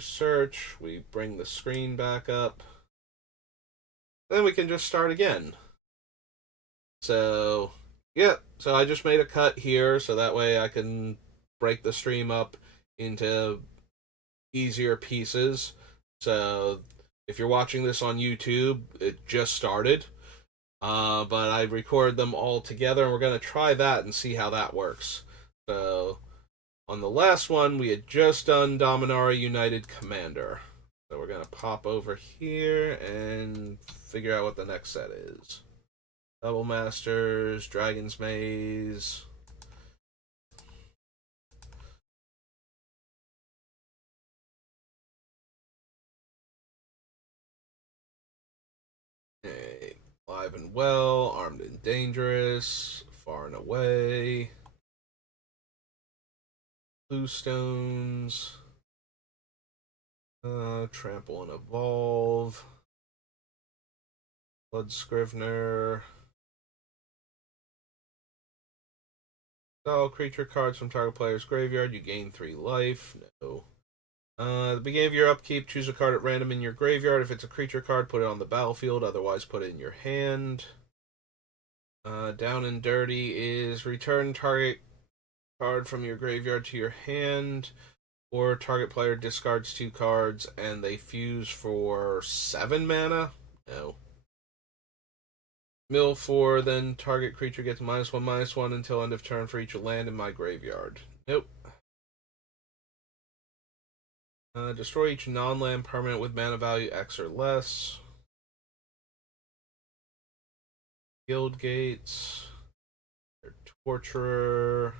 search, we bring the screen back up, then we can just start again. So, yeah, so I just made a cut here so that way I can break the stream up into easier pieces. So, if you're watching this on YouTube, it just started. But I record them all together, and we're going to try that and see how that works. So, on the last one, we had just done Dominaria United Commander. So we're going to pop over here and figure out what the next set is. Double Masters, Dragon's Maze. Hey, Live and Well, Armed and Dangerous, Far and Away, Blue Stones, Trample and Evolve, Blood Scrivener. All creature cards from target player's graveyard. You gain 3 life. No. At the beginning of your upkeep, choose a card at random in your graveyard. If it's a creature card, put it on the battlefield. Otherwise, put it in your hand. Down and dirty is return target card from your graveyard to your hand, or target player discards 2 cards and they fuse for 7 mana. No. Mill 4, then target creature gets -1/-1 until end of turn for each land in my graveyard. Nope. Destroy each non-land permanent with mana value X or less. Guild Gates. Torturer.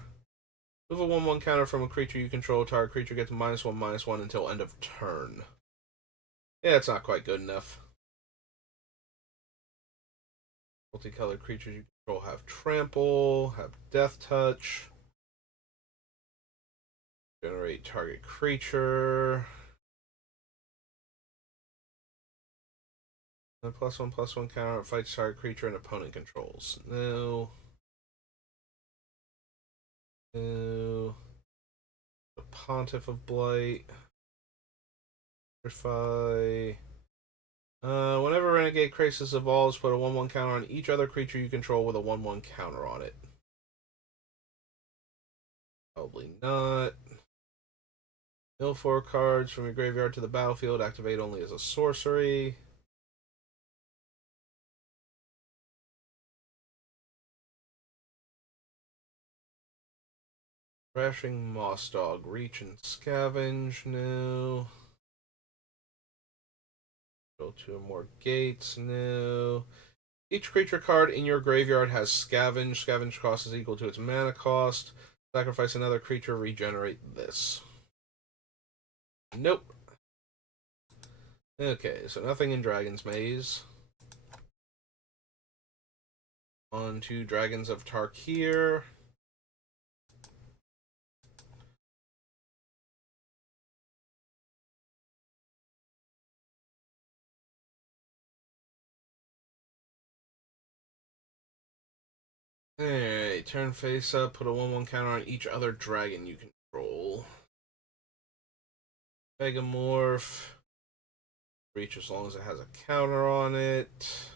Move a 1/1 counter from a creature you control. Target creature gets -1/-1 until end of turn. Yeah, it's not quite good enough. Multicolored creatures you control have Trample, have Death Touch. Generate target creature. A +1/+1 counter fights target creature and opponent controls. No. No. The Pontiff of Blight. Purify. Whenever Renegade Crisis evolves, put a 1/1 counter on each other creature you control with a 1/1 counter on it. Probably not. Mill 4 cards from your graveyard to the battlefield. Activate only as a sorcery. Crashing Moss Dog. Reach and Scavenge. No. Go 2 or more gates. No. Each creature card in your graveyard has Scavenge. Scavenge cost is equal to its mana cost. Sacrifice another creature, regenerate this. Nope. Okay, so nothing in Dragon's Maze. On to Dragons of Tarkir. Alright, turn face up, put a 1/1 counter on each other dragon you control. Megamorph. Reach as long as it has a counter on it.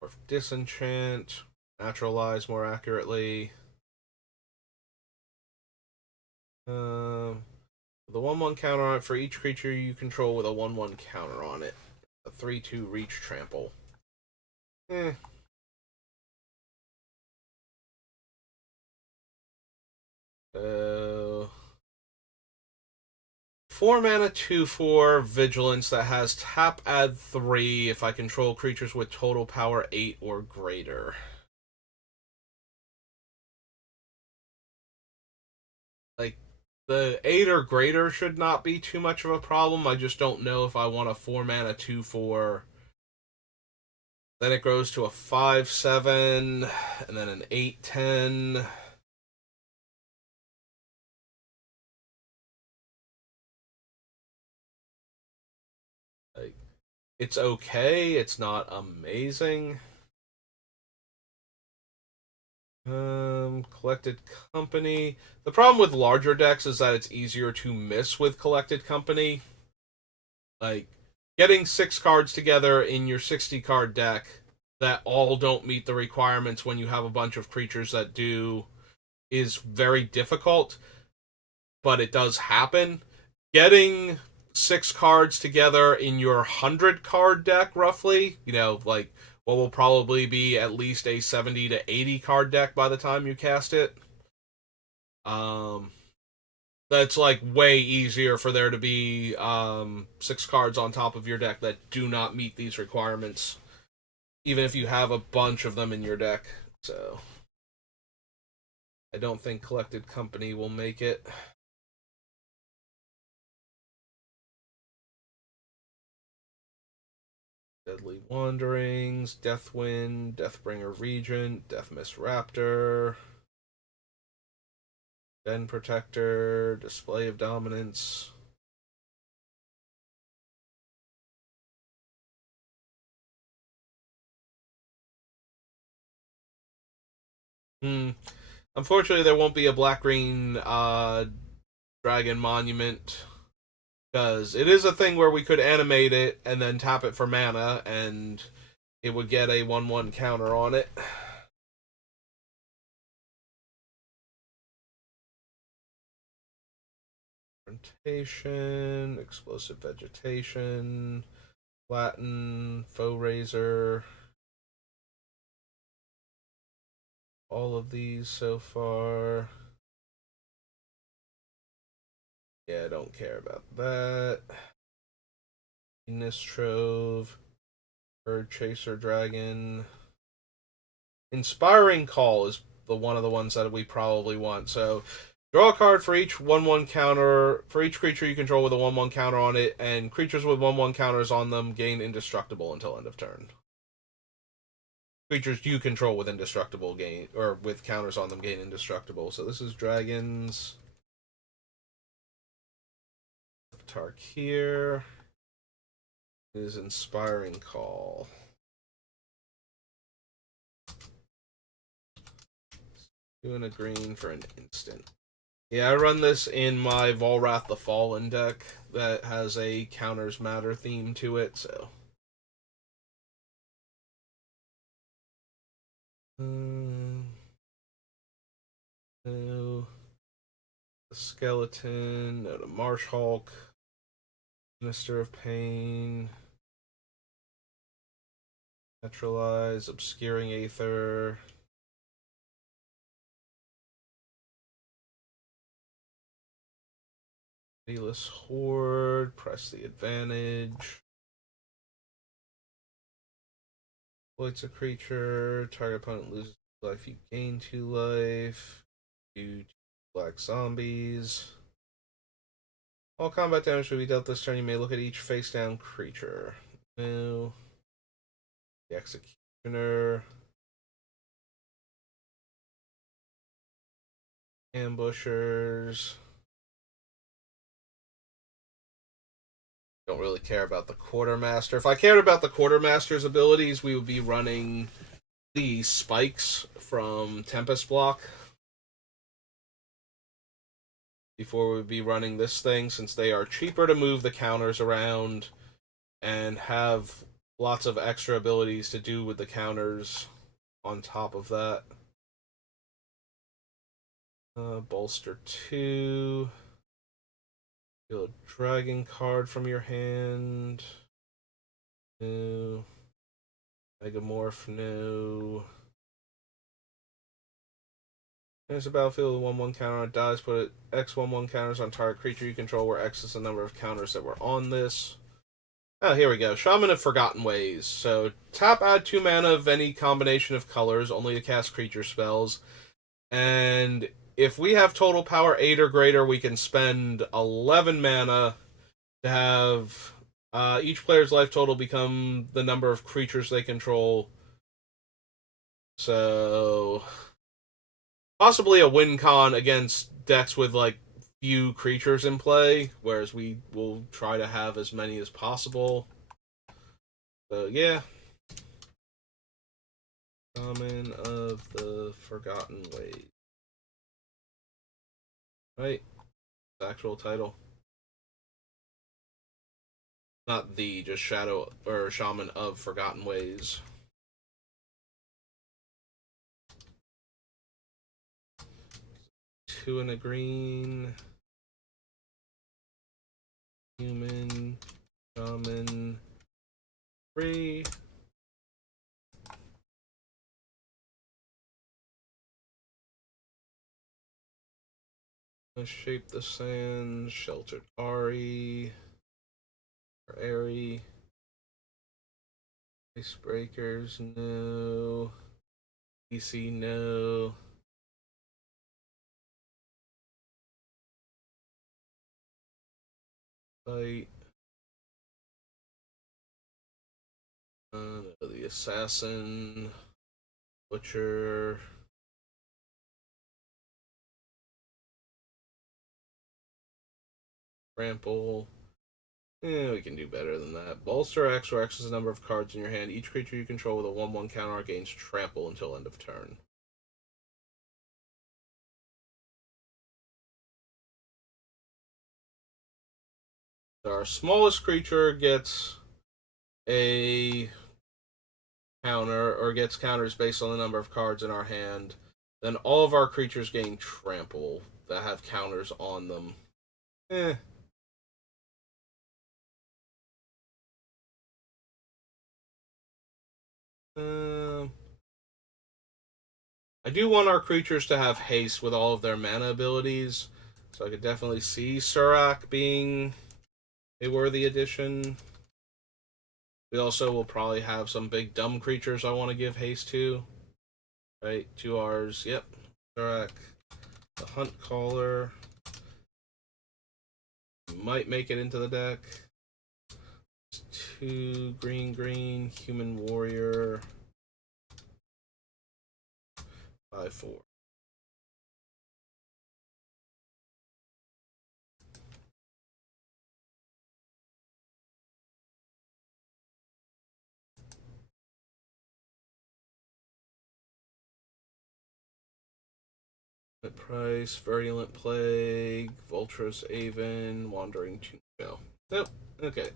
Or Disenchant. Naturalize more accurately. The 1/1 counter on it for each creature you control with a 1/1 counter on it. A 3/2 reach trample. Eh. So 4 mana 2/4 vigilance that has tap add 3 if I control creatures with total power 8 or greater. Like, the 8 or greater should not be too much of a problem. I just don't know if I want a 4 mana 2/4. Then it grows to a 5/7, and then an 8/10. Like, it's okay. It's not amazing. Collected Company. The problem with larger decks is that it's easier to miss with Collected Company. Like, getting 6 cards together in your 60 card deck that all don't meet the requirements when you have a bunch of creatures that do is very difficult, but it does happen. Getting 6 cards together in your 100 card deck, roughly, like what will probably be at least a 70 to 80 card deck by the time you cast it. Um, that's like way easier for there to be 6 cards on top of your deck that do not meet these requirements, even if you have a bunch of them in your deck. So I don't think Collected Company will make it. Deadly Wanderings, Deathwind, Deathbringer Regent, Deathmist Raptor, Den Protector, Display of Dominance. Unfortunately, there won't be a black-green Dragon Monument, because it is a thing where we could animate it and then tap it for mana, and it would get a 1/1 counter on it. Confrontation, Explosive Vegetation, Latin, Foe Razor. All of these so far. Yeah, I don't care about that. Venus Trove, Bird Chaser Dragon. Inspiring Call is one of the ones that we probably want. So draw a card for each 1/1 counter for each creature you control with a 1/1 counter on it, and creatures with 1/1 counters on them gain indestructible until end of turn. Creatures you control with indestructible gain, or with counters on them, gain indestructible. So this is dragons. Tarkir is Inspiring Call. Doing a green for an instant. Yeah, I run this in my Volrath the Fallen deck that has a counters matter theme to it, so. No. The Skeleton, no to Marsh Hulk, Minister of Pain, Neutralize, Obscuring Aether. Pitiless Horde, press the advantage. Exploits a creature, target opponent loses life, you gain 2 life. Do black zombies. All combat damage will be dealt this turn. You may look at each face down creature. No. The Executioner. Ambushers. Don't really care about the Quartermaster. If I cared about the Quartermaster's abilities, we would be running the spikes from Tempest Block before we would be running this thing, since they are cheaper to move the counters around and have lots of extra abilities to do with the counters on top of that. Bolster 2. Deal a dragon card from your hand. No. Megamorph, no. There's a battlefield with 1/1 counter on it dies. Put X 1/1 counters on target creature you control, where X is the number of counters that were on this. Oh, here we go. Shaman of Forgotten Ways. So, tap, add 2 mana of any combination of colors, only to cast creature spells. And if we have total power 8 or greater, we can spend 11 mana to have each player's life total become the number of creatures they control. So, possibly a win con against decks with, like, few creatures in play, whereas we will try to have as many as possible. So, yeah. Shaman of the Forgotten Ways. Right? The actual title. Not the, just Shadow or Shaman of Forgotten Ways. Two in a green. Human. Shaman. 3. Shape the Sand. Sheltered Ari. Or Airy. Icebreakers, no. PC, no. Fight. The Assassin. Butcher. Trample. Yeah, we can do better than that. Bolster X, where X is the number of cards in your hand. Each creature you control with a 1/1 counter gains trample until end of turn. So our smallest creature gets a counter, or gets counters based on the number of cards in our hand. Then all of our creatures gain trample that have counters on them. Eh. Um, I do want our creatures to have haste with all of their mana abilities, so I could definitely see Surak being a worthy addition. We also will probably have some big dumb creatures I want to give haste to. Right, 2 Rs. Yep. Surak. The Hunt Caller. Might make it into the deck. 2 green, Human Warrior. 5/4. Price, Virulent Plague, Voltros Aven, Wandering Tungo. Nope. Okay.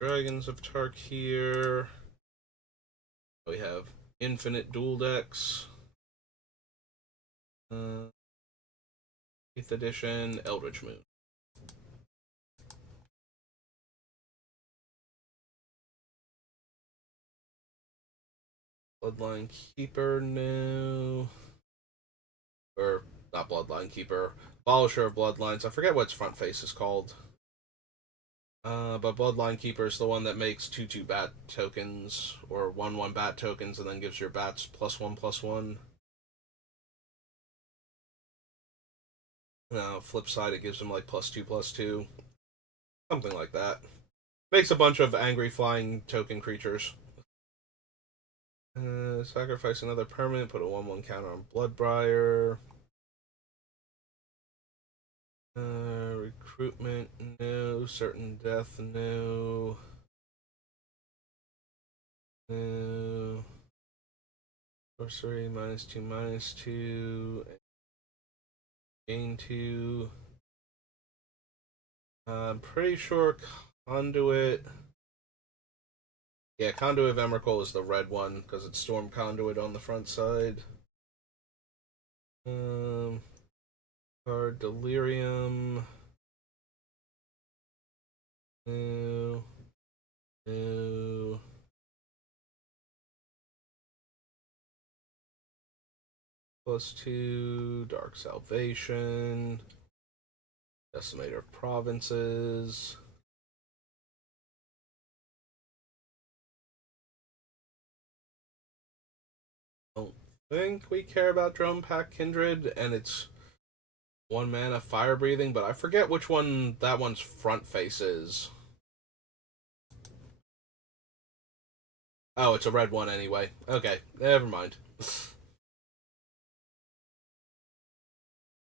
Dragons of Tarkir. We have Infinite Dual Decks. 8th edition, Eldritch Moon. Bloodline Keeper, no. Or, not Bloodline Keeper. Abolisher of Bloodlines. I forget what its front face is called. But Bloodline Keeper is the one that makes 2/2 bat tokens, or 1/1 bat tokens, and then gives your bats +1/+1. Flip side, it gives them like +2/+2. Something like that. Makes a bunch of angry flying token creatures. Sacrifice another permanent, put a 1/1 counter on Bloodbriar. Recruitment, no. Certain death, no. No. Sorcery, -2/-2. Gain 2. I'm pretty sure Conduit. Yeah, Conduit of Emrakul is the red one because it's Storm Conduit on the front side. Card Delirium. No. No. +2. Dark Salvation. Decimator of Provinces. Don't think we care about Drone Pack Kindred, and it's 1 mana Fire Breathing, but I forget which one that one's front face is. Oh, it's a red one anyway. Okay, never mind.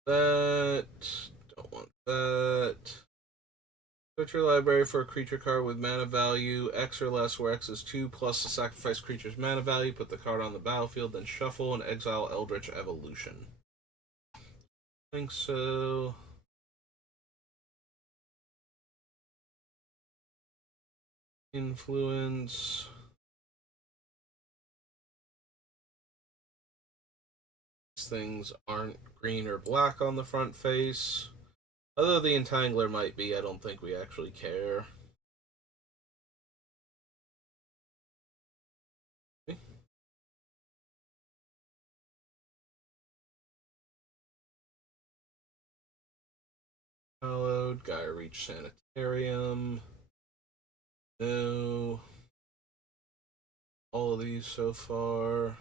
That. Don't want that. Search your library for a creature card with mana value X or less, where X is 2 plus the sacrifice creature's mana value. Put the card on the battlefield, then shuffle and exile Eldritch Evolution. I think so. Influence. These things aren't green or black on the front face. Although the Entangler might be, I don't think we actually care. Okay. Hallowed, Gaia Reach Sanitarium. No. All of these so far.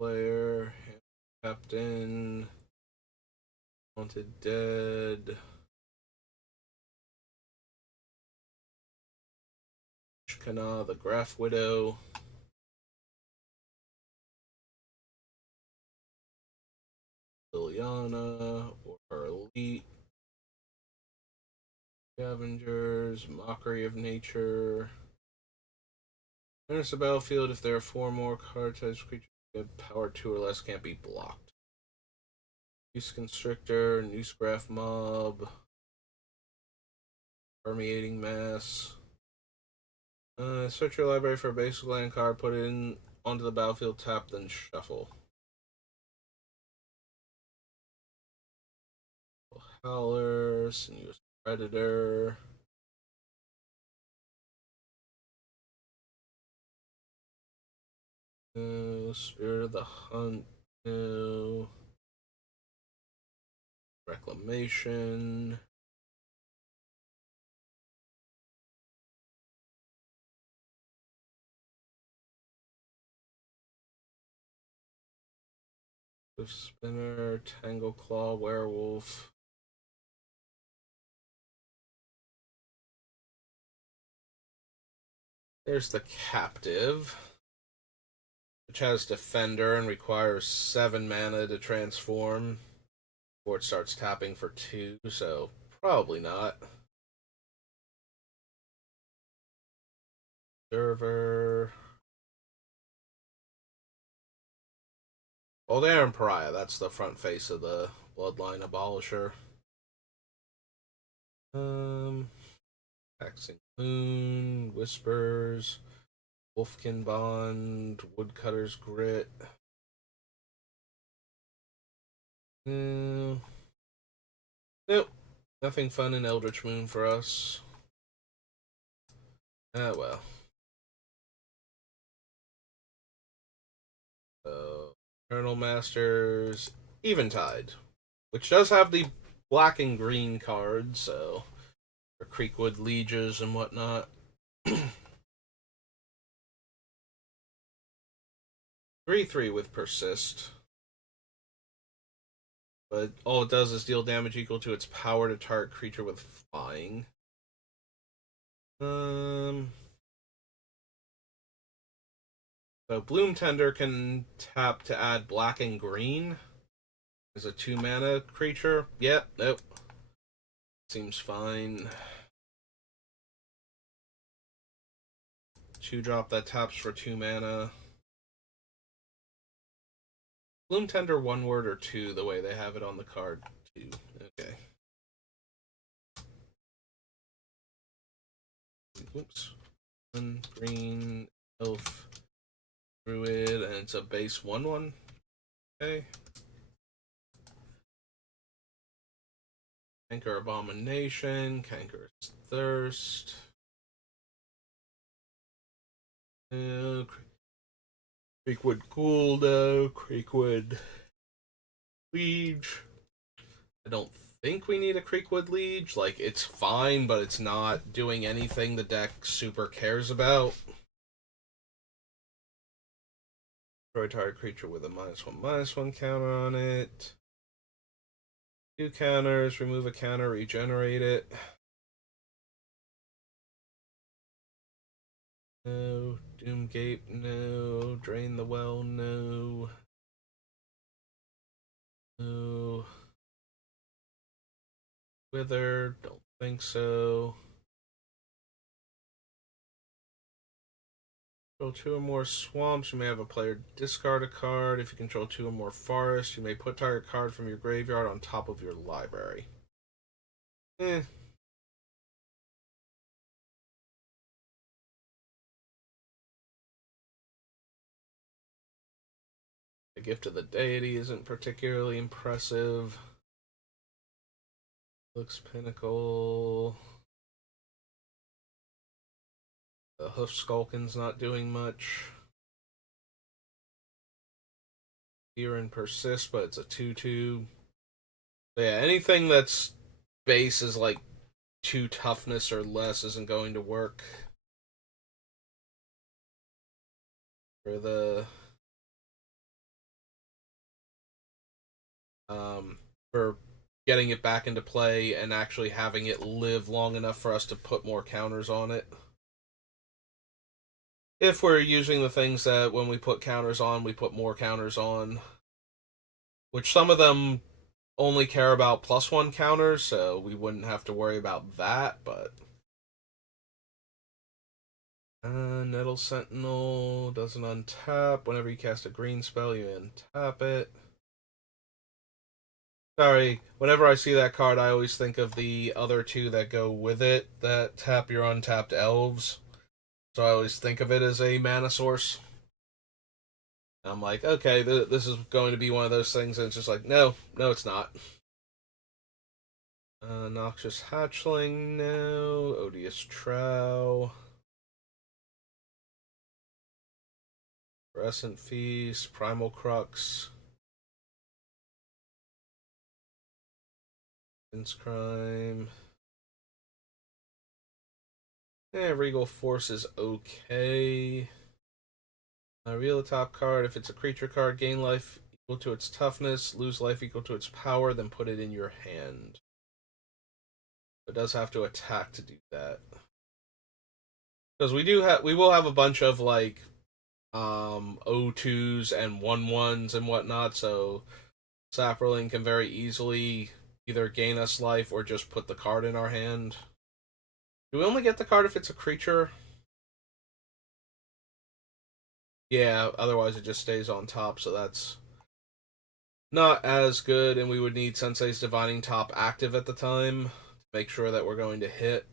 Player, Captain, Wanted Dead, Shkana, the Graph Widow, Liliana, or her Elite, Scavengers, Mockery of Nature. Enters the battlefield if there are 4 more card types creatures with power 2 or less can't be blocked. Use Constrictor, Noose Graph Mob, Permeating Mass. Search your library for a basic land card, put it in onto the battlefield, tap, then shuffle. Howler, Sinuous Predator. Spirit of the Hunt. No. Reclamation. Cliff Spinner, Tangle Claw, Werewolf. There's the Captive, which has Defender and requires 7 mana to transform before it starts tapping for 2, so probably not. Observer. Old Aaron Pariah, that's the front face of the Bloodline Abolisher. Taxing Moon, Whispers, Wolfkin Bond, Woodcutter's Grit. Nope. Nothing fun in Eldritch Moon for us. Ah, well. So, Eternal Masters, Eventide, which does have the black and green cards, so for Creekwood Lieges and whatnot. 3/3 with Persist. But all it does is deal damage equal to its power to target creature with flying. So Bloom Tender can tap to add black and green as a 2 mana creature. Yep, nope. Seems fine. 2-drop that taps for 2 mana. Bloom Tender 1 word or 2, the way they have it on the card too. Okay. Oops. 1 green elf druid, and it's a base 1/1. Okay. Canker Abomination, Canker's Thirst. Creekwood Ghouldo, Creekwood Liege. I don't think we need a Creekwood Liege. Like, it's fine, but it's not doing anything the deck super cares about. Destroy target creature with a -1/-1 counter on it. 2 counters, remove a counter, regenerate it. No. Doomgate, no. Drain the Well, no. No. Wither, don't think so. Control 2 or more swamps, you may have a player discard a card. If you control 2 or more forests, you may put target card from your graveyard on top of your library. Eh. The Gift of the Deity isn't particularly impressive. Looks Pinnacle. The Hoof Skulkin's not doing much. Fear and Persist, but it's a 2/2. Yeah, anything that's base is like 2 toughness or less isn't going to work. For the for getting it back into play and actually having it live long enough for us to put more counters on it. If we're using the things that when we put counters on, we put more counters on. Which some of them only care about +1 counters, so we wouldn't have to worry about that, but... Nettle Sentinel doesn't untap. Whenever you cast a green spell, you untap it. Sorry, whenever I see that card, I always think of the other 2 that go with it that tap your untapped elves. So I always think of it as a mana source. I'm like, okay, this is going to be one of those things, and it's just like, no, it's not. Noxious Hatchling, no. Odious Trow. Fluorescent Feast, Primal Crux. Crime. Regal Force is okay. Reveal the top card. If it's a creature card, gain life equal to its toughness, lose life equal to its power, then put it in your hand. It does have to attack to do that. Because we will have a bunch of like O2s and 1/1s and whatnot, so Saproling can very easily either gain us life or just put the card in our hand. Do we only get the card if it's a creature? Yeah, otherwise it just stays on top, so that's not as good, and we would need Sensei's Divining Top active at the time to make sure that we're going to hit.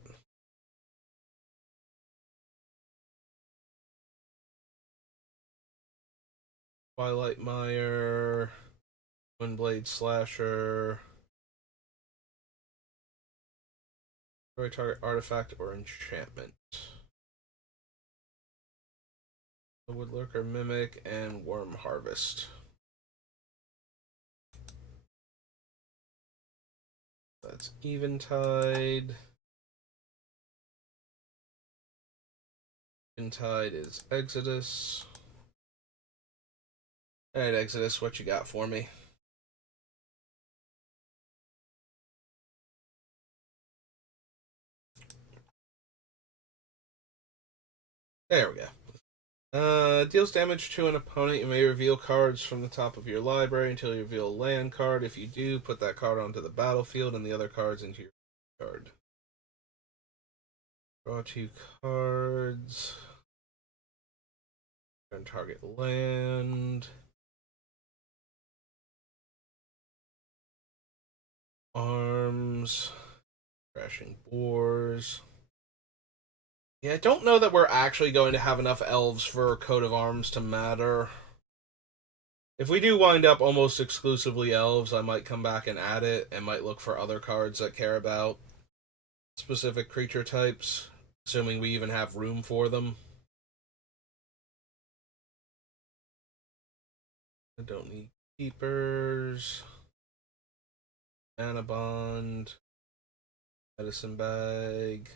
Twilight Mire, Windblade Slasher, destroy target artifact or enchantment. Woodlurker Mimic and Worm Harvest. That's Eventide. Eventide is Exodus. Alright, Exodus, what you got for me? There we go. Deals damage to an opponent. You may reveal cards from the top of your library until you reveal a land card. If you do, put that card onto the battlefield and the other cards into your card. Draw 2 cards. And target land. Arms. Crashing Boars. Yeah, I don't know that we're actually going to have enough elves for Coat of Arms to matter. If we do wind up almost exclusively elves, I might come back and add it, and might look for other cards that care about specific creature types, assuming we even have room for them. I don't need keepers. Mana Bond. Medicine Bag.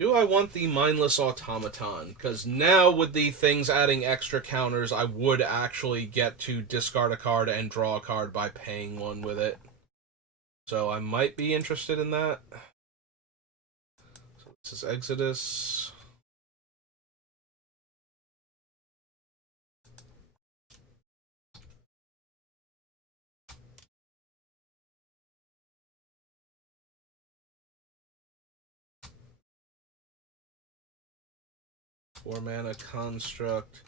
Do I want the Mindless Automaton? Because now with the things adding extra counters, I would actually get to discard a card and draw a card by paying one with it. So I might be interested in that. So this is Exodus. 4-mana construct.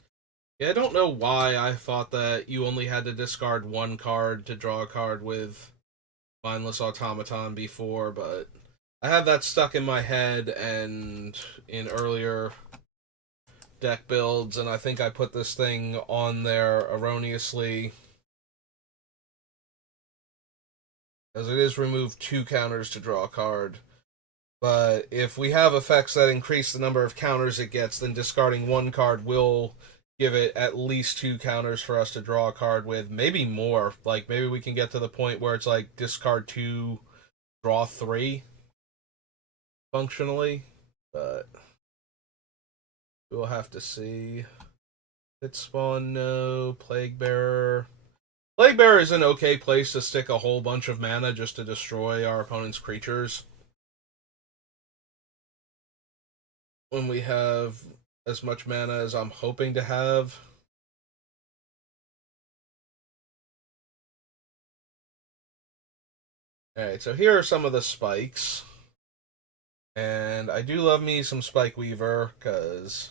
Yeah, I don't know why I thought that you only had to discard one card to draw a card with Mindless Automaton before, but I have that stuck in my head and in earlier deck builds, and I think I put this thing on there erroneously, as it is remove 2 counters to draw a card. But if we have effects that increase the number of counters it gets, then discarding one card will give it at least 2 counters for us to draw a card with, maybe more. Like, maybe we can get to the point where it's like discard 2, draw 3, functionally. But we'll have to see. Pit Spawn, no. Plague Bearer. Plague Bearer is an okay place to stick a whole bunch of mana just to destroy our opponent's creatures. When we have as much mana as I'm hoping to have. Alright, so here are some of the spikes. And I do love me some Spike Weaver, because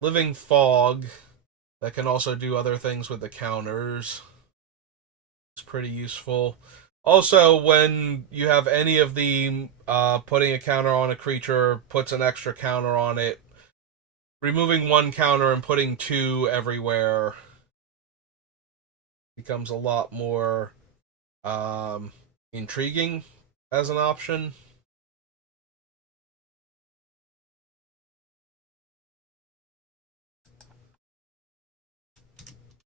Living Fog, that can also do other things with the counters. It's pretty useful. Also, when you have any of the putting a counter on a creature puts an extra counter on it, removing 1 counter and putting 2 everywhere becomes a lot more intriguing as an option.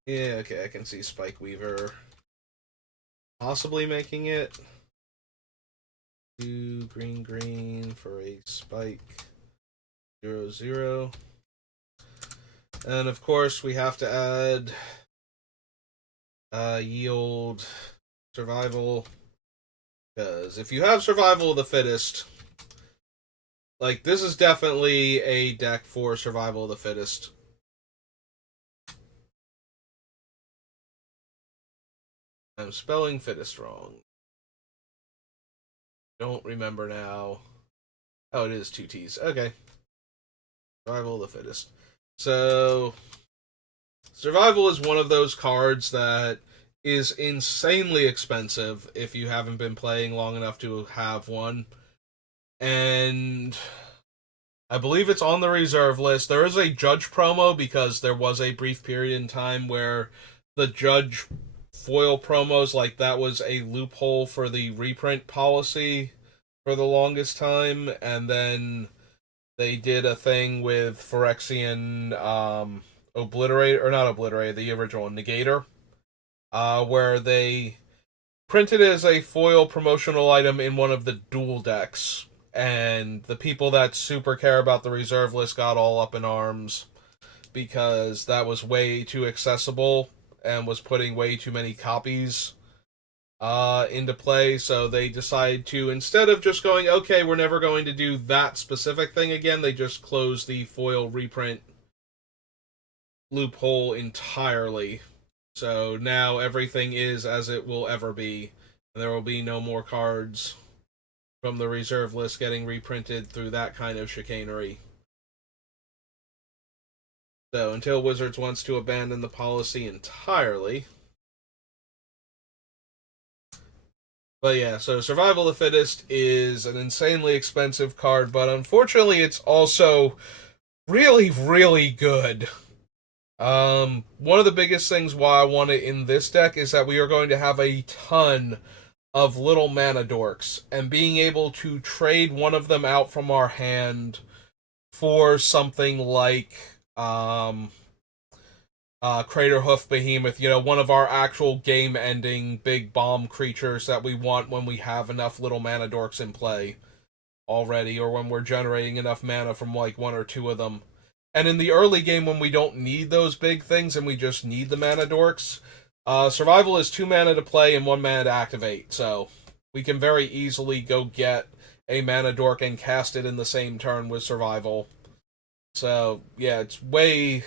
Yeah, okay, I can see Spike Weaver possibly making it. 2 green for a spike. 0/0. And of course we have to add yield survival, because if you have survival of the fittest, like, this is definitely a deck for survival of the fittest. I'm spelling fittest wrong. Don't remember now. Oh, it is 2 T's. Okay. Survival of the fittest. So, survival is one of those cards that is insanely expensive if you haven't been playing long enough to have one. And I believe it's on the reserve list. There is a Judge promo, because there was a brief period in time where the Judge foil promos, like, that was a loophole for the reprint policy for the longest time, and then they did a thing with Phyrexian Obliterate, or not Obliterate, the original Negator, where they printed it as a foil promotional item in one of the dual decks, and the people that super care about the reserve list got all up in arms, because that was way too accessible and was putting way too many copies into play. So they decided to, instead of just going, okay, we're never going to do that specific thing again, they just closed the foil reprint loophole entirely. So now everything is as it will ever be, and there will be no more cards from the reserve list getting reprinted through that kind of chicanery. So until Wizards wants to abandon the policy entirely. But yeah, so Survival of the Fittest is an insanely expensive card, but unfortunately it's also really, really good. One of the biggest things why I want it in this deck is that we are going to have a ton of little mana dorks, and being able to trade one of them out from our hand for something like Craterhoof Behemoth, one of our actual game-ending big bomb creatures that we want when we have enough little mana dorks in play already, or when we're generating enough mana from like 1 or 2 of them. And in the early game, when we don't need those big things and we just need the mana dorks, Survival is 2 mana to play and 1 mana to activate, so we can very easily go get a mana dork and cast it in the same turn with Survival. So, yeah, it's way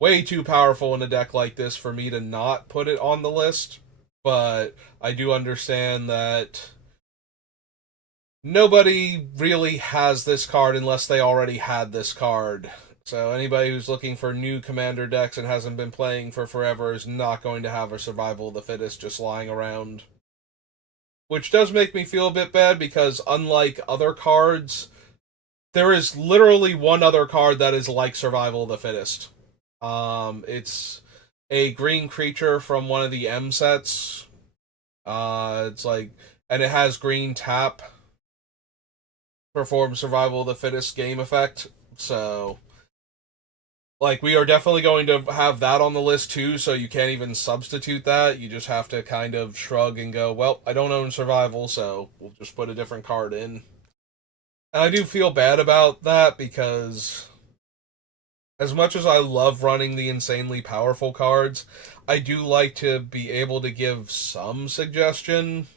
too powerful in a deck like this for me to not put it on the list, but I do understand that nobody really has this card unless they already had this card. So anybody who's looking for new commander decks and hasn't been playing for forever is not going to have a survival of the fittest just lying around. Which does make me feel a bit bad because unlike other cards, there is literally one other card that is like survival of the fittest. It's a green creature from one of the M sets. It's like, and it has green tap, perform survival of the fittest game effect. So, like, we are definitely going to have that on the list too. So you can't even substitute that. You just have to kind of shrug and go, well, I don't own survival, so we'll just put a different card in. And I do feel bad about that because as much as I love running the insanely powerful cards, I do like to be able to give some suggestion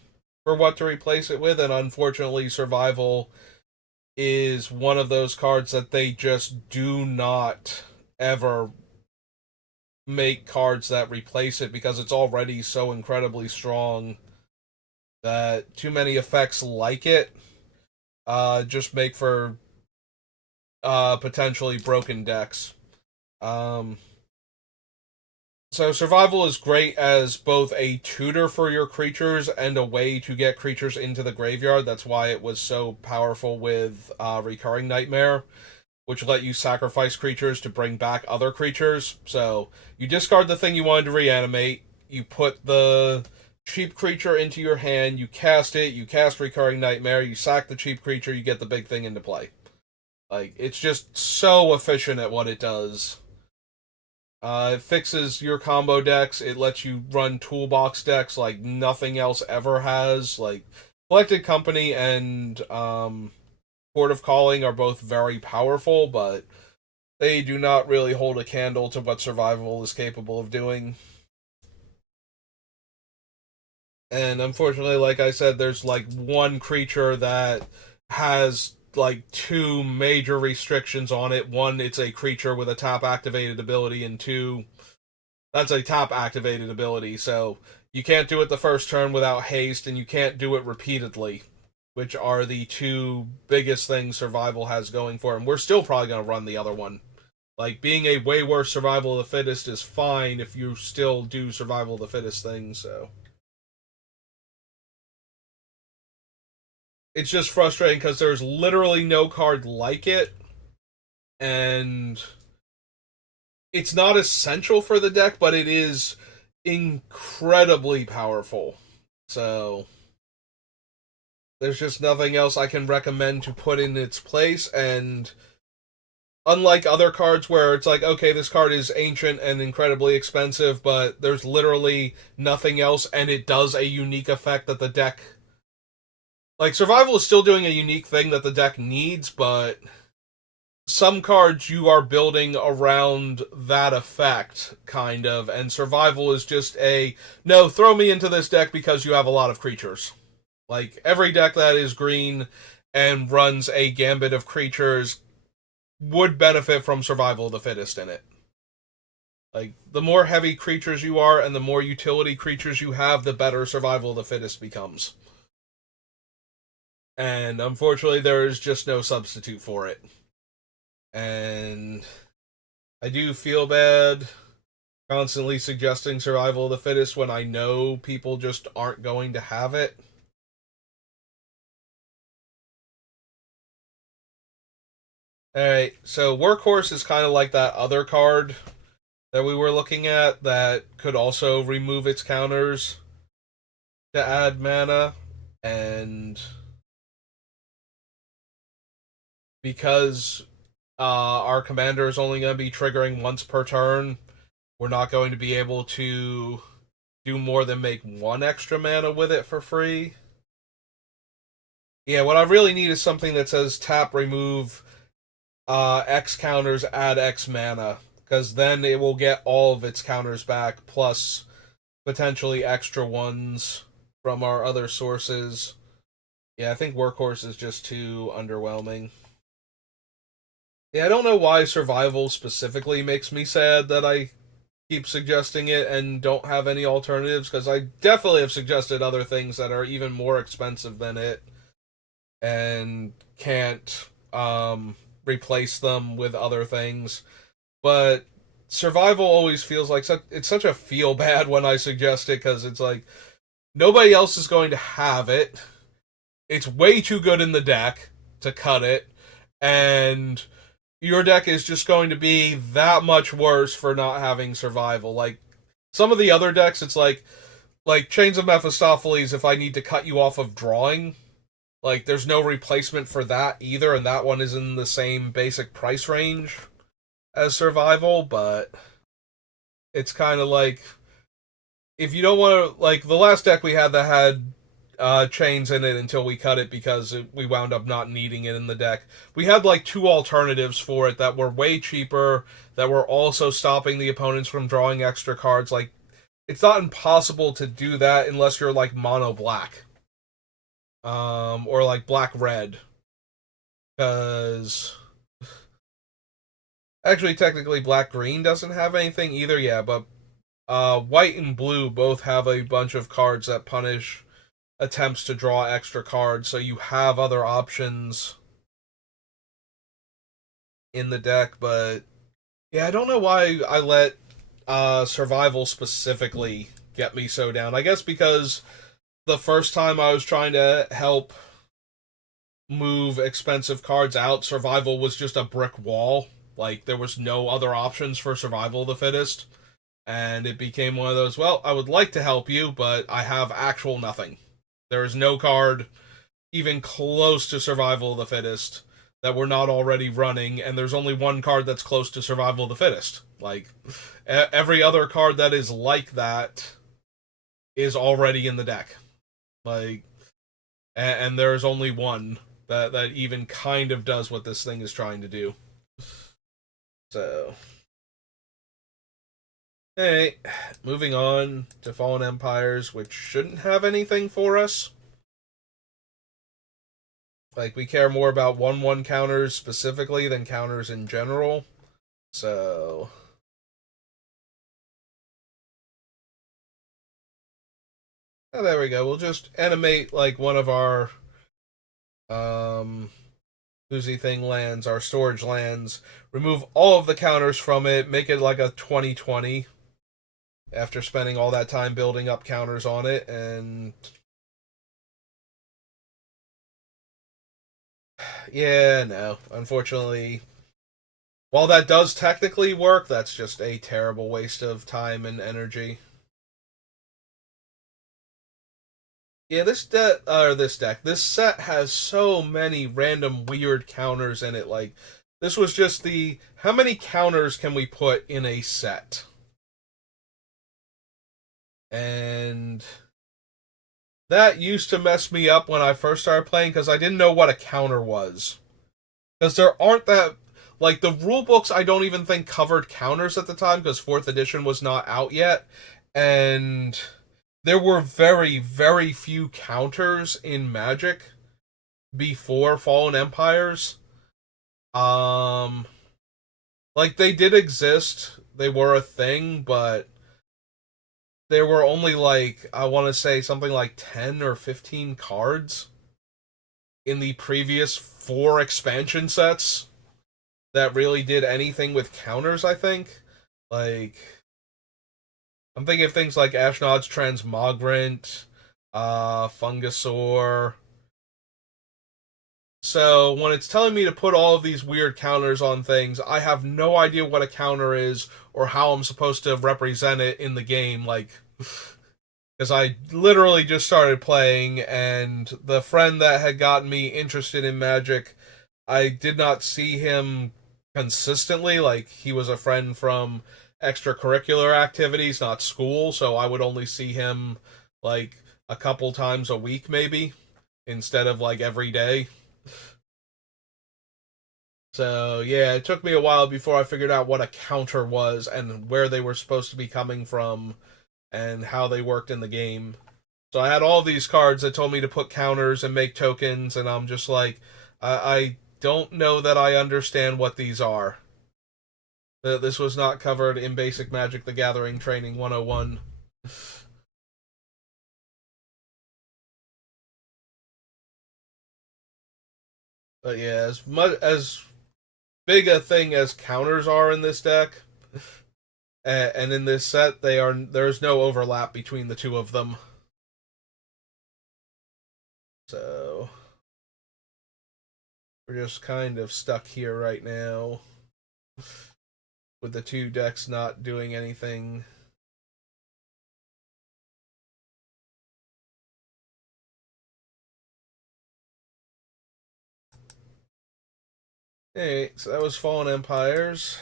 for what to replace it with, and unfortunately, Survival is one of those cards that they just do not ever make cards that replace it because it's already so incredibly strong that too many effects like it just make for potentially broken decks. Um, so survival is great as both a tutor for your creatures and a way to get creatures into the graveyard. That's why it was so powerful with Recurring Nightmare, which let you sacrifice creatures to bring back other creatures. So you discard the thing you wanted to reanimate, you put the cheap creature into your hand, you cast it, you cast Recurring Nightmare, you sack the cheap creature, you get the big thing into play. Like, it's just so efficient at what it does. It fixes your combo decks. It lets you run toolbox decks like nothing else ever has. Like, Collected Company and Port of Calling are both very powerful, but they do not really hold a candle to what Survival is capable of doing. And unfortunately, like I said, there's like one creature that has like two major restrictions on it. One, it's a creature with a tap activated ability, and two, that's a tap activated ability. So you can't do it the first turn without haste, and you can't do it repeatedly, which are the two biggest things Survival has going for him. We're still probably going to run the other one. Like, being a way worse Survival of the Fittest is fine if you still do Survival of the Fittest things, so. It's just frustrating because there's literally no card like it, and it's not essential for the deck, but it is incredibly powerful. So there's just nothing else I can recommend to put in its place. And unlike other cards where it's like, okay, this card is ancient and incredibly expensive, but there's literally nothing else, and it does a unique effect that the deck. Like, Survival is still doing a unique thing that the deck needs, but some cards you are building around that effect, kind of, and Survival is just a, no, throw me into this deck because you have a lot of creatures. Like, every deck that is green and runs a gambit of creatures would benefit from Survival of the Fittest in it. Like, the more heavy creatures you are and the more utility creatures you have, the better Survival of the Fittest becomes. And unfortunately, there is just no substitute for it. And I do feel bad constantly suggesting Survival of the Fittest when I know people just aren't going to have it. Alright, so Workhorse is kind of like that other card that we were looking at that could also remove its counters to add mana, and because our commander is only going to be triggering once per turn, we're not going to be able to do more than make one extra mana with it for free. Yeah, what I really need is something that says tap, remove X counters, add X mana, because then it will get all of its counters back, plus potentially extra ones from our other sources. Yeah, I think Workhorse is just too underwhelming. Yeah, I don't know why Survival specifically makes me sad that I keep suggesting it and don't have any alternatives, because I definitely have suggested other things that are even more expensive than it and can't replace them with other things. But survival always feels like it's such a feel bad when I suggest it because it's like nobody else is going to have it. It's way too good in the deck to cut it, and your deck is just going to be that much worse for not having survival. Like some of the other decks, it's like Chains of Mephistopheles. If I need to cut you off of drawing, like there's no replacement for that either, and that one is in the same basic price range as survival. But it's kind of like if you don't want to, like the last deck we had that had chains in it until we cut it because we wound up not needing it in the deck. We had like two alternatives for it that were way cheaper, that were also stopping the opponents from drawing extra cards. Like, it's not impossible to do that unless you're like mono black, or like black red, because actually technically black green doesn't have anything either. Yeah, but white and blue both have a bunch of cards that punish attempts to draw extra cards, so you have other options in the deck. But yeah, I don't know why I let survival specifically get me so down. I guess because the first time I was trying to help move expensive cards out, survival was just a brick wall. Like there was no other options for survival of the fittest. And it became one of those, well, I would like to help you, but I have actual nothing. There is no card even close to survival of the fittest that we're not already running, and there's only one card that's close to survival of the fittest. Like every other card that is like that is already in the deck. Like, and there's only one that even kind of does what this thing is trying to do. So, hey, moving on to Fallen Empires, which shouldn't have anything for us. Like, we care more about 1/1 counters specifically than counters in general. So, oh, there we go. We'll just animate, like, one of our, Uzi thing lands, our storage lands, remove all of the counters from it, make it like a 2020 after spending all that time building up counters on it, and yeah, no. Unfortunately, while that does technically work, that's just a terrible waste of time and energy. Yeah, this set has so many random weird counters in it. Like, this was just the how many counters can we put in a set? And that used to mess me up when I first started playing because I didn't know what a counter was. Because there aren't that, like, the rule books I don't even think covered counters at the time because 4th edition was not out yet, and there were very, very few counters in Magic before Fallen Empires. Um, like, they did exist, they were a thing, but there were only, like, I want to say something like 10 or 15 cards in the previous 4 expansion sets that really did anything with counters, I think. Like, I'm thinking of things like Ashnod's Transmogrant, Fungasaur. So when it's telling me to put all of these weird counters on things, I have no idea what a counter is or how I'm supposed to represent it in the game. Like, because I literally just started playing, and the friend that had gotten me interested in Magic, I did not see him consistently. Like, he was a friend from extracurricular activities, not school, so I would only see him like a couple times a week, maybe, instead of like every day. So, yeah, it took me a while before I figured out what a counter was and where they were supposed to be coming from and how they worked in the game. So I had all these cards that told me to put counters and make tokens, and I'm just like, I don't know that I understand what these are. This was not covered in Basic Magic the Gathering Training 101. But yeah, as much as big a thing as counters are in this deck, and in this set, there's no overlap between the two of them. So we're just kind of stuck here right now with the two decks not doing anything. Hey, so that was Fallen Empires.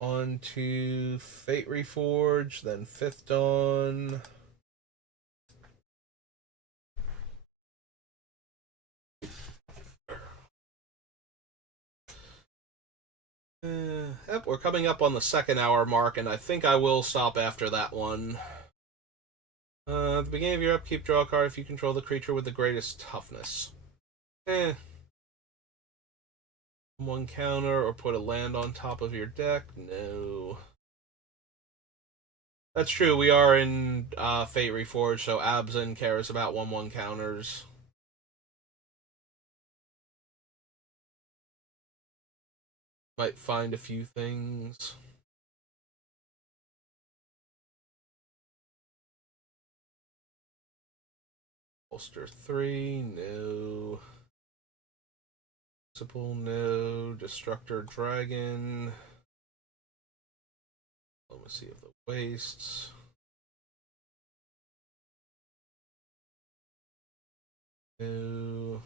On to Fate Reforged, then Fifth Dawn. Yep, we're coming up on the second hour mark, and I think I will stop after that one. At the beginning of your upkeep, draw a card if you control the creature with the greatest toughness. One counter, or put a land on top of your deck. No. That's true, we are in Fate Reforged, so Abzan cares about 1/1 counters. Might find a few things. Bolster 3, no. Principal, no. Destructor Dragon. Diplomacy of the Wastes. No.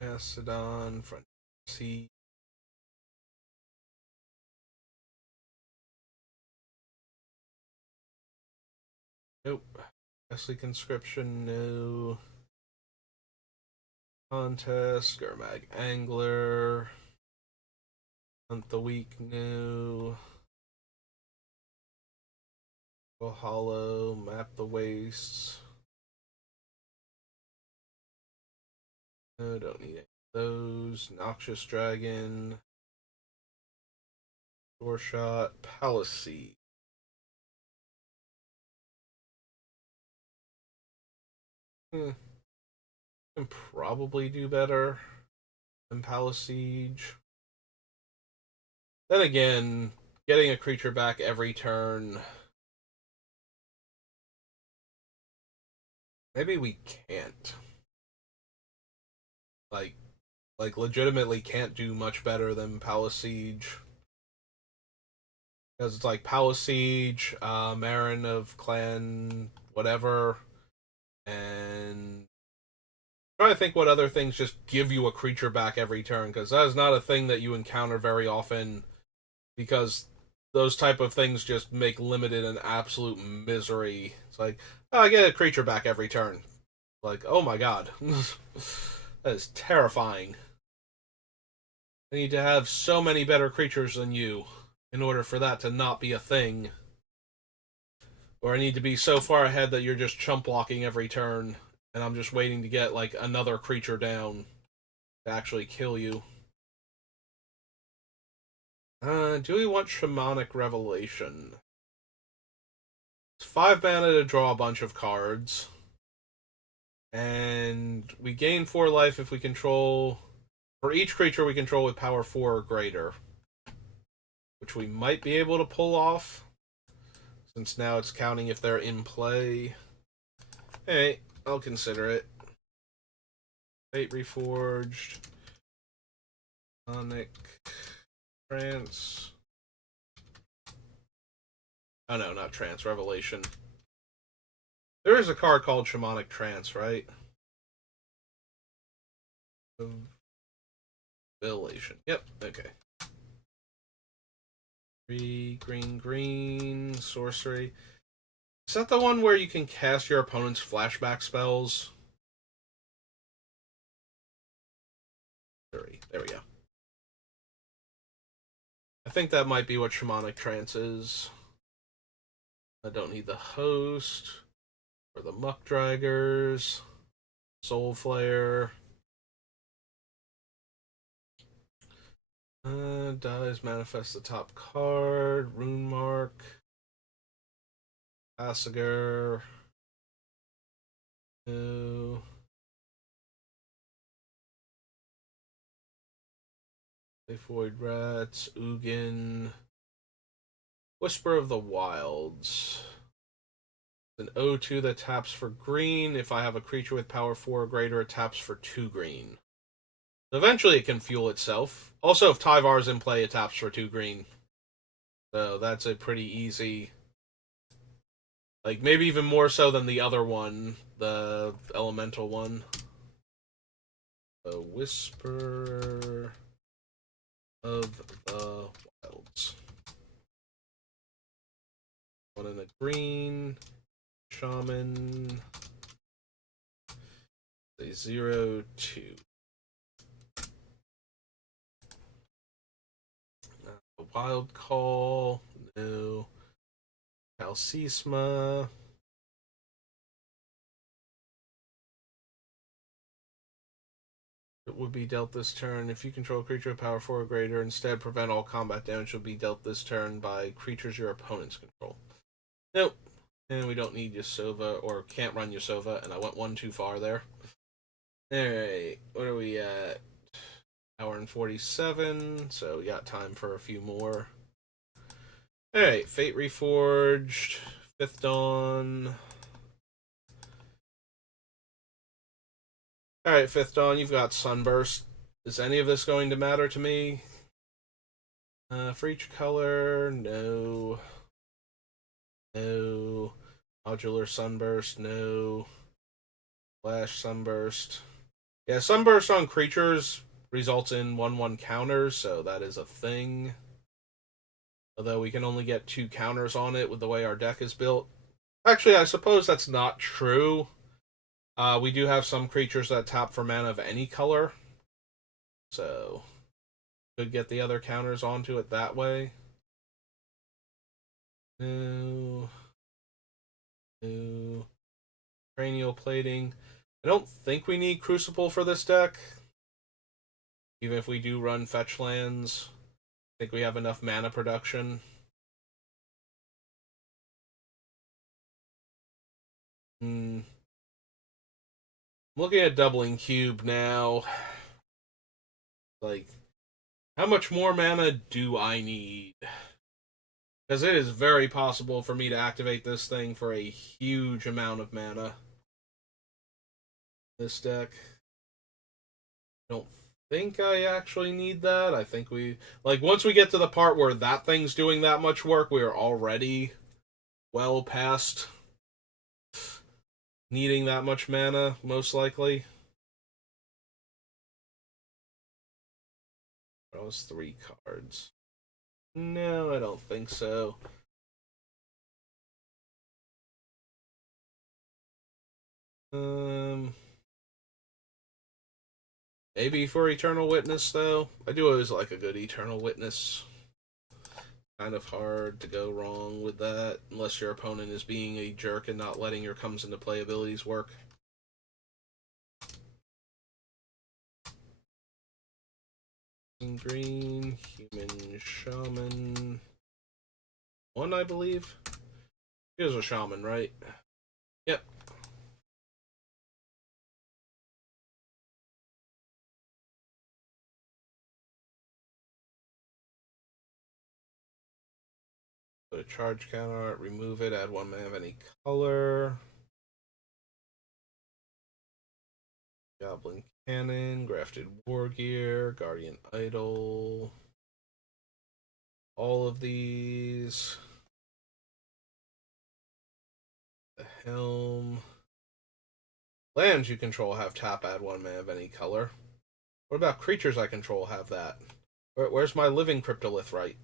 Macedon, Front Sea. Nope. Ghastly Conscription, no. Contest, Gurmag Angler. Hunt the Weak, no. Go Hollow, Map the Wastes. No, don't need any of those. Noxious Dragon. Door Shot, Palace. Can probably do better than Palace Siege. Then again, getting a creature back every turn. Maybe we can't. Like, legitimately can't do much better than Palace Siege. Because it's like Palace Siege, Marin of Clan, whatever, and I'm trying to think what other things just give you a creature back every turn, because that is not a thing that you encounter very often, because those type of things just make limited an absolute misery. It's like, oh, I get a creature back every turn. Like, oh my god. That is terrifying. I need to have so many better creatures than you in order for that to not be a thing. Or I need to be so far ahead that you're just chump blocking every turn, and I'm just waiting to get, like, another creature down to actually kill you. Do we want Shamanic Revelation? It's 5 mana to draw a bunch of cards. And we gain 4 life if we control... For each creature we control with power 4 or greater. Which we might be able to pull off, since now it's counting if they're in play. Hey, I'll consider it. Fate Reforged. Sonic. Trance. Oh no, not Trance. Revelation. There is a card called Shamanic Trance, right? Revelation. Yep, okay. 3 green, green. Sorcery. Is that the one where you can cast your opponent's flashback spells? 3. There we go. I think that might be what Shamanic Trance is. I don't need the host. Or the Muck Draggers. Soul Flare. Dies manifest the top card. Rune Mark. Asagar. No. Typhoid Rats. Ugin. Whisper of the Wilds. An O2 that taps for green. If I have a creature with power 4 or greater, it taps for 2 green. Eventually it can fuel itself. Also, if Tyvar's in play, it taps for 2 green. So that's a pretty easy... Like, maybe even more so than the other one, the elemental one. The Whisper of the Wilds. One in a green. Shaman. A 0/2. Wild Call. No. Calcisma. It would be dealt this turn. If you control a creature of power 4 or greater, instead prevent all combat damage will be dealt this turn by creatures your opponents control. Nope. And we don't need Yasova, or can't run Yasova, and I went one too far there. Alright, what are we at? Hour and 47, so we got time for a few more. Alright, Fate Reforged, Fifth Dawn. Alright, Fifth Dawn, you've got Sunburst. Is any of this going to matter to me? For each color, no. No. Modular Sunburst, no. Flash Sunburst. Yeah, Sunburst on creatures results in 1/1 counters, so that is a thing. Although we can only get 2 counters on it with the way our deck is built. Actually, I suppose that's not true. We do have some creatures that tap for mana of any color. So, could get the other counters onto it that way. No. No. Cranial Plating. I don't think we need Crucible for this deck. Even if we do run fetch lands. I think we have enough mana production. I'm looking at doubling cube now. Like, how much more mana do I need? Because it is very possible for me to activate this thing for a huge amount of mana. This deck. I don't think I actually need that. I think we... Like, once we get to the part where that thing's doing that much work, we are already well past needing that much mana, most likely. That was 3 cards. No, I don't think so. Maybe for Eternal Witness, though. I do always like a good Eternal Witness. Kind of hard to go wrong with that, unless your opponent is being a jerk and not letting your comes into play abilities work. Green, Human Shaman. 1, I believe. Here's a Shaman, right? Yep. Put a charge counter, remove it, add 1 mana of any color. Goblin Cannon, Grafted War Gear, Guardian Idol. All of these. The Helm. Lands you control have tap, add 1 mana of any color. What about creatures I control have that? Where's my Living Cryptolith right?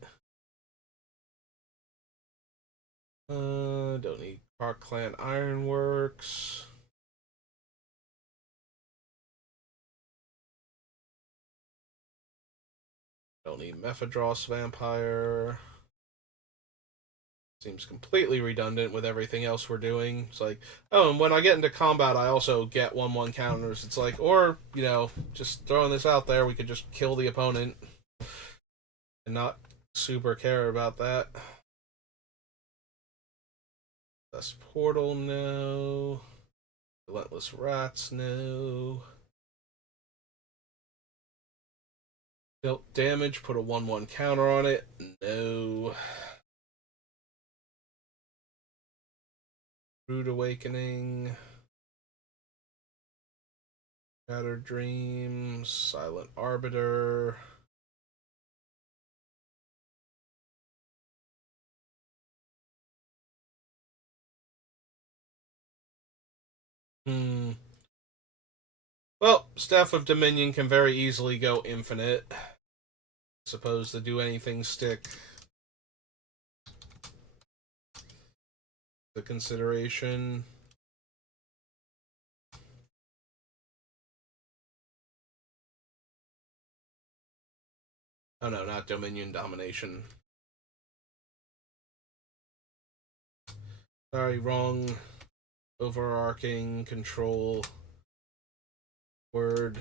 Don't need Park Clan Ironworks. Don't need Mephidros Vampire. Seems completely redundant with everything else we're doing. It's like, oh, and when I get into combat, I also get 1/1 counters. It's like, or, you know, just throwing this out there, we could just kill the opponent and not super care about that. Dust Portal, no. Relentless Rats, no. Dealt damage, put a 1/1 counter on it, no. Rude Awakening. Shattered Dreams, Silent Arbiter. Well, Staff of Dominion can very easily go infinite. Suppose to do anything stick. The consideration. Oh no, not Dominion, Domination. Sorry, wrong. Overarching control word.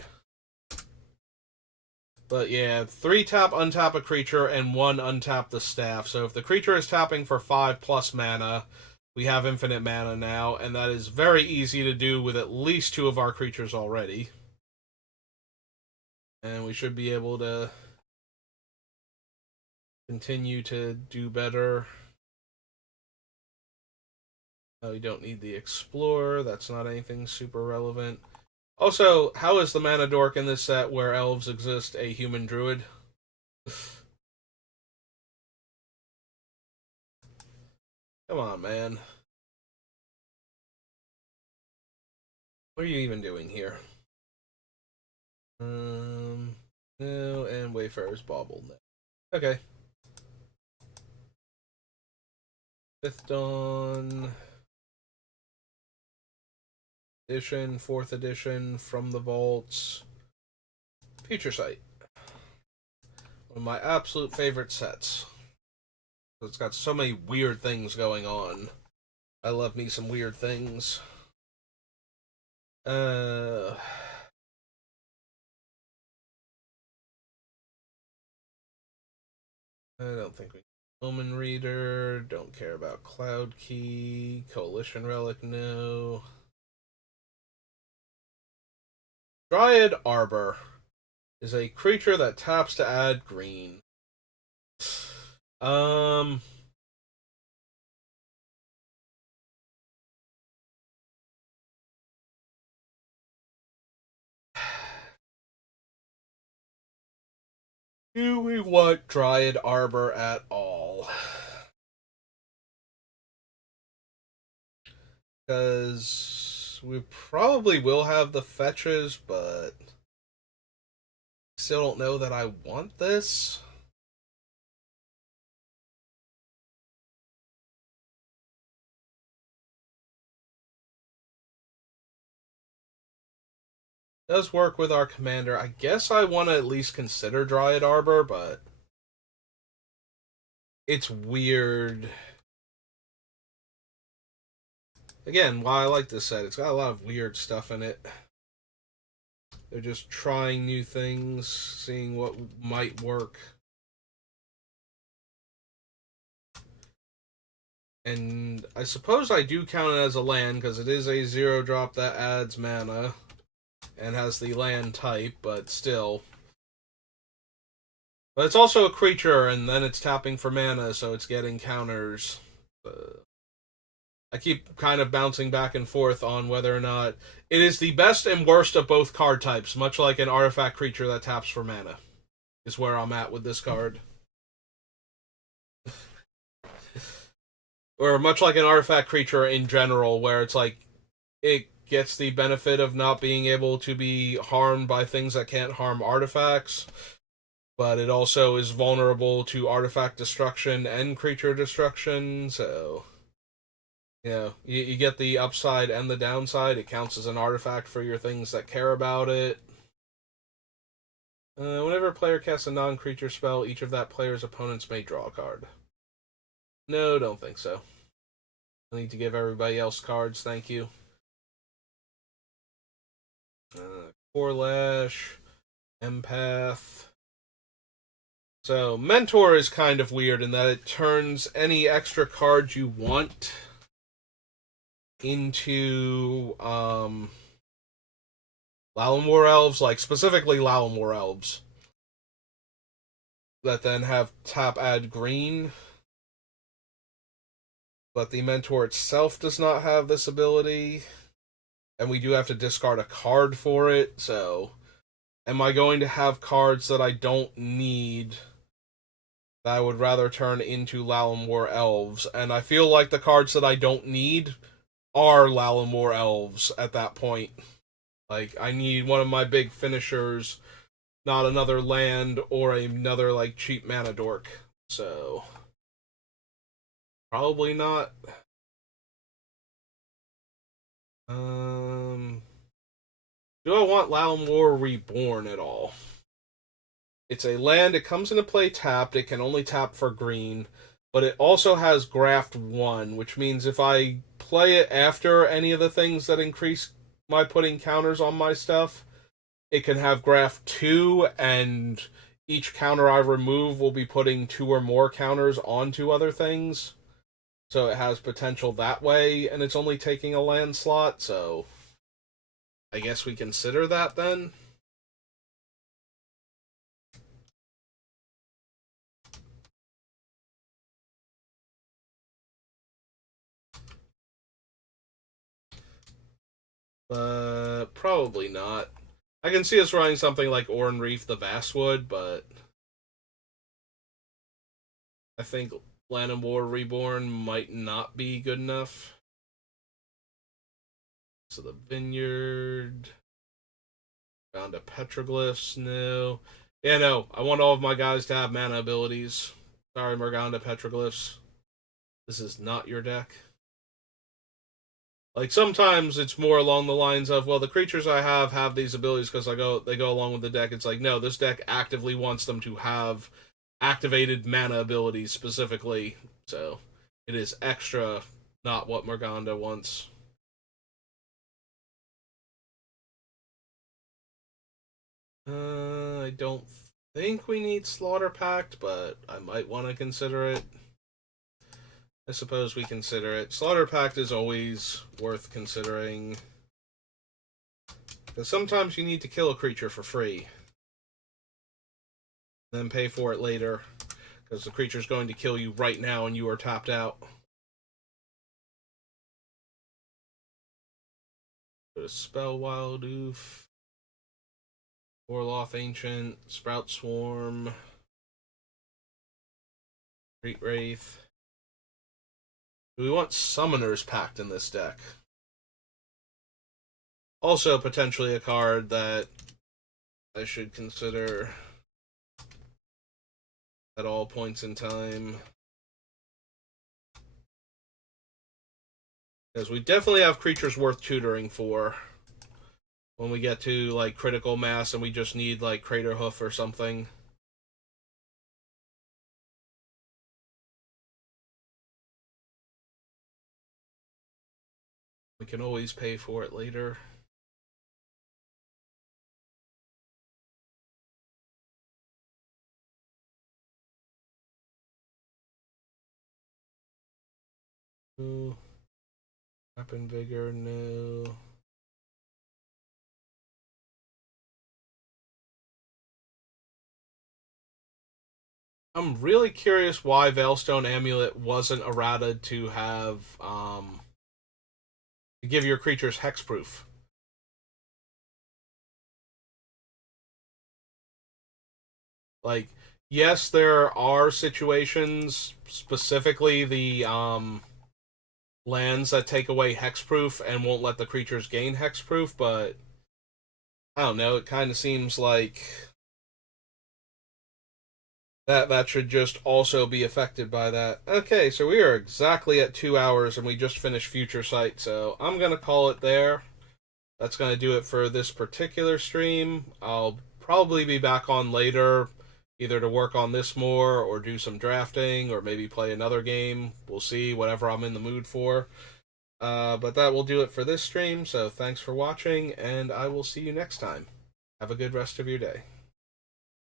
But yeah, 3 tap, untap a creature, and 1 untap the staff. So if the creature is tapping for 5+ mana, we have infinite mana now, and that is very easy to do with at least 2 of our creatures already. And we should be able to continue to do better. No, we don't need the Explorer. That's not anything super relevant. Also, how is the mana dork in this set where elves exist a human druid? Come on, man. What are you even doing here? No, and Wayfarer's Bauble. No. Okay. Fifth Dawn. Edition, 4th edition, From the Vaults. Future Sight. One of my absolute favorite sets. It's got so many weird things going on. I love me some weird things. I don't think we... Omen Reader, don't care about Cloud Key, Coalition Relic, no. Dryad Arbor is a creature that taps to add green. Do we want Dryad Arbor at all? Because we probably will have the fetches, but still don't know that I want this. Does work with our commander. I guess I want to at least consider Dryad Arbor, but it's weird. Again, why I like this set, it's got a lot of weird stuff in it. They're just trying new things, seeing what might work. And I suppose I do count it as a land, because it is a 0-drop that adds mana and has the land type, but still. But it's also a creature, and then it's tapping for mana, so it's getting counters. I keep kind of bouncing back and forth on whether or not it is the best and worst of both card types, much like an artifact creature that taps for mana, is where I'm at with this card. Or much like an artifact creature in general, where it's like, it gets the benefit of not being able to be harmed by things that can't harm artifacts, but it also is vulnerable to artifact destruction and creature destruction, so... You know, you get the upside and the downside. It counts as an artifact for your things that care about it. Whenever a player casts a non-creature spell, each of that player's opponents may draw a card. No, don't think so. I need to give everybody else cards, thank you. Core Lash, Empath. So, Mentor is kind of weird in that it turns any extra cards you want into Lalamore elves, like specifically Lalamore elves, that then have tap add green, but the Mentor itself does not have this ability, and we do have to discard a card for it, so am I going to have cards that I don't need that I would rather turn into Lalamore elves? And I feel like the cards that I don't need are Lalamore elves at that point. Like, I need one of my big finishers, not another land or another, like, cheap mana dork. So, probably not. Do I want Lalamore Reborn at all? It's a land, it comes into play tapped, it can only tap for green, but it also has Graft 1, which means if I play it after any of the things that increase my putting counters on my stuff, it can have Graft 2, and each counter I remove will be putting 2 or more counters onto other things. So it has potential that way, and it's only taking a land slot, so I guess we consider that then. But probably not. I can see us running something like Oran Reef the Vastwood, but I think Lalamore Reborn might not be good enough. So the Vineyard. Found a Petroglyphs, no. Yeah, no. I want all of my guys to have mana abilities. Sorry, Morganda Petroglyphs. This is not your deck. Like, sometimes it's more along the lines of, well, the creatures I have these abilities because they go along with the deck. It's like, no, this deck actively wants them to have activated mana abilities specifically. So it is extra, not what Morganda wants. I don't think we need Slaughter Pact, but I might want to consider it. I suppose we consider it. Slaughter Pact is always worth considering. Because sometimes you need to kill a creature for free. Then pay for it later. Because the creature's going to kill you right now and you are tapped out. Go to Spell Wild Oof. Orloth Ancient. Sprout Swarm. Street Wraith. Do we want Summoner's Pact in this deck? Also, potentially a card that I should consider at all points in time. Because we definitely have creatures worth tutoring for when we get to, like, critical mass and we just need, like, Crater Hoof or something. We can always pay for it later. No. Weapon Vigor, no. I'm really curious why Veilstone Amulet wasn't errated to have, to give your creatures hexproof. Like, yes, there are situations, specifically the, lands that take away hexproof and won't let the creatures gain hexproof, but I don't know, it kind of seems like that should just also be affected by that. Okay, so we are exactly at 2 hours and we just finished Future Sight, so I'm going to call it there. That's going to do it for this particular stream. I'll probably be back on later, either to work on this more or do some drafting or maybe play another game. We'll see, whatever I'm in the mood for. But that will do it for this stream, so thanks for watching, and I will see you next time. Have a good rest of your day.